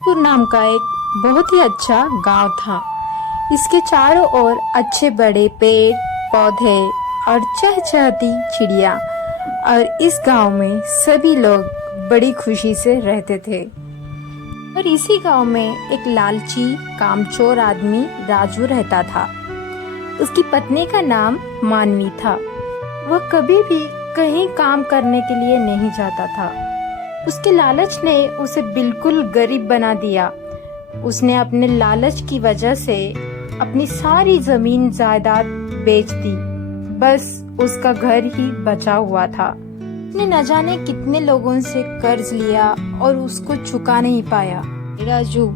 पुर नाम का एक बहुत ही अच्छा गांव था। इसके चारों ओर अच्छे बड़े पेड़ पौधे और चहचहाती चिड़िया, और इस गांव में सभी लोग बड़ी खुशी से रहते थे। और इसी गांव में एक लालची कामचोर आदमी राजू रहता था। उसकी पत्नी का नाम मानवी था। वह कभी भी कहीं काम करने के लिए नहीं जाता था। उसके लालच ने उसे बिल्कुल गरीब बना दिया। उसने अपने लालच की वजह से अपनी सारी जमीन जायदाद बेच दी। बस उसका घर ही बचा हुआ था। उसने न जाने कितने लोगों से कर्ज लिया और उसको चुका नहीं पाया। राजू,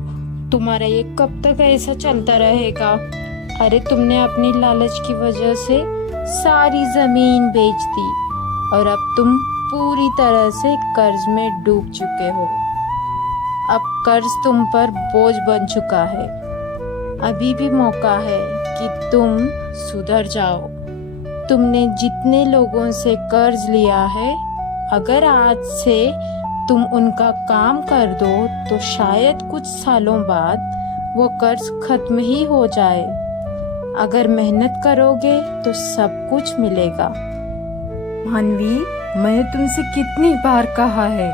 तुम्हारा ये कब तक ऐसा चलता रहेगा? अरे, तुमने अपनी लालच की वजह से सारी जमीन बेच दी और अब तुम पूरी तरह से कर्ज में डूब चुके हो। अब कर्ज तुम पर बोझ बन चुका है। अभी भी मौका है कि तुम सुधर जाओ। तुमने जितने लोगों से कर्ज लिया है, अगर आज से तुम उनका काम कर दो तो शायद कुछ सालों बाद वो कर्ज खत्म ही हो जाए। अगर मेहनत करोगे तो सब कुछ मिलेगा। मानवी, मैंने तुमसे कितनी बार कहा है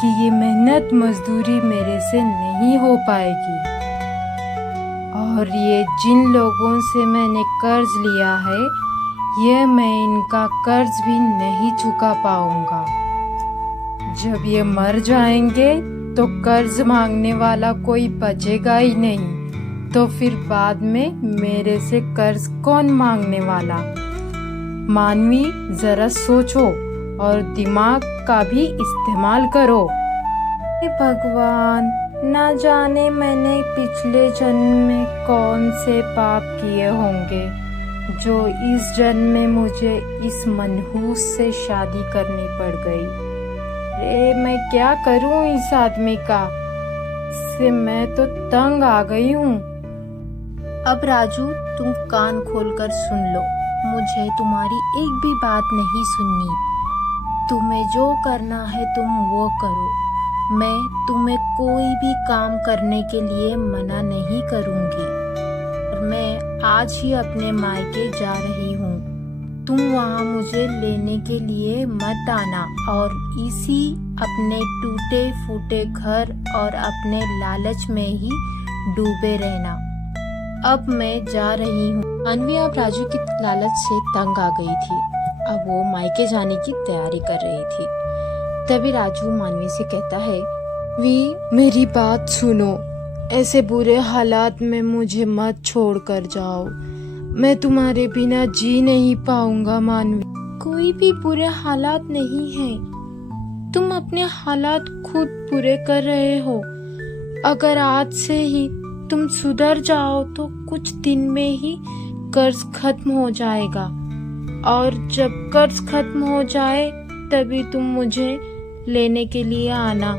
कि ये मेहनत मजदूरी मेरे से नहीं हो पाएगी, और ये जिन लोगों से मैंने कर्ज लिया है, ये मैं इनका कर्ज भी नहीं चुका पाऊंगा। जब ये मर जाएंगे तो कर्ज मांगने वाला कोई बचेगा ही नहीं, तो फिर बाद में मेरे से कर्ज कौन मांगने वाला? मानवी, जरा सोचो और दिमाग का भी इस्तेमाल करो। हे भगवान, ना जाने मैंने पिछले जन्म में कौन से पाप किए होंगे जो इस जन्म में मुझे इस मनहूस से शादी करनी पड़ गई। अरे, मैं क्या करूं इस आदमी का? इससे मैं तो तंग आ गई हूँ। अब राजू, तुम कान खोलकर सुन लो। मुझे तुम्हारी एक भी बात नहीं सुननी। तुम्हें जो करना है तुम वो करो। मैं तुम्हें कोई भी काम करने के लिए मना नहीं करूँगी। मैं आज ही अपने मायके जा रही हूँ। तुम वहाँ मुझे लेने के लिए मत आना और इसी अपने टूटे फूटे घर और अपने लालच में ही डूबे रहना। अब मैं जा रही हूँ। मानवी अब राजू की लालच से तंग आ गई थी। अब वो मायके जाने की तैयारी कर रही थी। तभी राजू मानवी से कहता है, वी, मेरी बात सुनो। ऐसे बुरे हालात में मुझे मत छोड़ कर जाओ। मैं तुम्हारे बिना जी नहीं पाऊंगा मानवी। कोई भी बुरे हालात नहीं है। तुम अपने हालात खुद पूरे कर रहे हो। अगर आज से ही तुम सुधर जाओ तो कुछ दिन में ही कर्ज खत्म हो जाएगा, और जब कर्ज खत्म हो जाए तभी तुम मुझे लेने के लिए आना।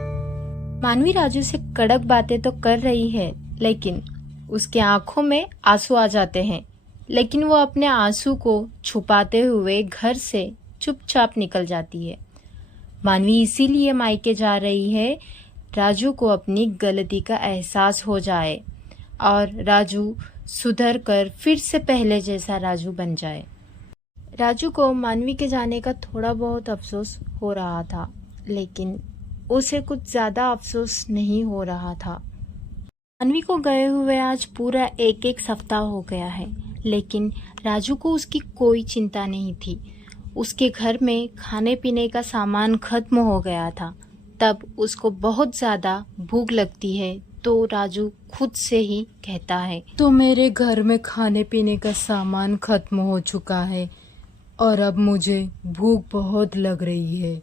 मानवी राजू से कड़क बातें तो कर रही है, लेकिन उसके आंखों में आंसू आ जाते हैं। लेकिन वो अपने आंसू को छुपाते हुए घर से चुपचाप निकल जाती है। मानवी इसीलिए मायके जा रही है, राजू को अपनी गलती का एहसास हो जाए और राजू सुधर कर फिर से पहले जैसा राजू बन जाए। राजू को मानवी के जाने का थोड़ा बहुत अफसोस हो रहा था, लेकिन उसे कुछ ज्यादा अफसोस नहीं हो रहा था। मानवी को गए हुए आज पूरा एक सप्ताह हो गया है, लेकिन राजू को उसकी कोई चिंता नहीं थी। उसके घर में खाने पीने का सामान खत्म हो गया था। तब उसको बहुत ज्यादा भूख लगती है, तो राजू खुद से ही कहता है, तो मेरे घर में खाने पीने का सामान खत्म हो चुका है और अब मुझे भूख बहुत लग रही है।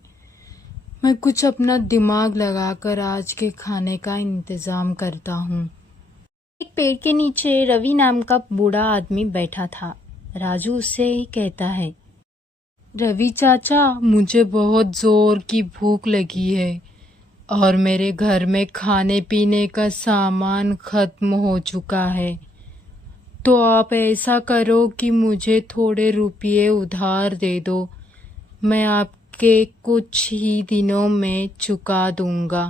मैं कुछ अपना दिमाग लगाकर आज के खाने का इंतजाम करता हूँ। एक पेड़ के नीचे रवि नाम का बूढ़ा आदमी बैठा था। राजू उससे ही कहता है, रवि चाचा, मुझे बहुत जोर की भूख लगी है और मेरे घर में खाने पीने का सामान खत्म हो चुका है। तो आप ऐसा करो कि मुझे थोड़े रुपये उधार दे दो। मैं आपके कुछ ही दिनों में चुका दूंगा।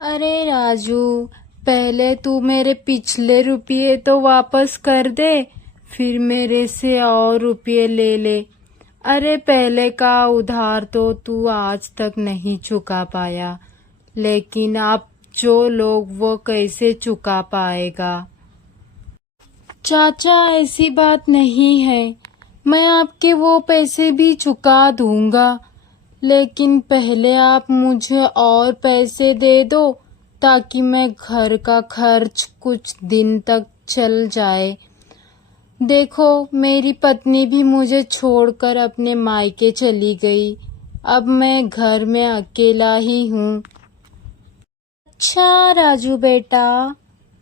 अरे राजू, पहले तू मेरे पिछले रुपये तो वापस कर दे, फिर मेरे से और रुपये ले ले। अरे पहले का उधार तो तू आज तक नहीं चुका पाया, लेकिन अब जो लोग वो कैसे चुका पाएगा। चाचा ऐसी बात नहीं है, मैं आपके वो पैसे भी चुका दूंगा, लेकिन पहले आप मुझे और पैसे दे दो ताकि मैं घर का खर्च कुछ दिन तक चल जाए। देखो मेरी पत्नी भी मुझे छोड़कर अपने मायके चली गई, अब मैं घर में अकेला ही हूँ। अच्छा राजू बेटा,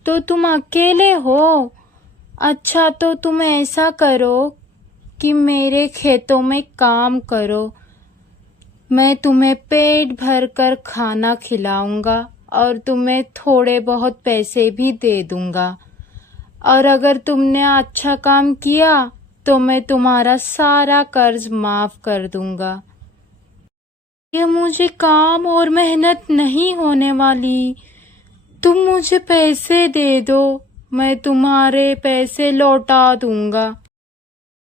तो तुम अकेले हो? अच्छा तो तुम ऐसा करो कि मेरे खेतों में काम करो, मैं तुम्हें पेट भर कर खाना खिलाऊंगा और तुम्हें थोड़े बहुत पैसे भी दे दूंगा, और अगर तुमने अच्छा काम किया तो मैं तुम्हारा सारा कर्ज माफ कर दूंगा। ये मुझे काम और मेहनत नहीं होने वाली, तुम मुझे पैसे दे दो, मैं तुम्हारे पैसे लौटा दूंगा।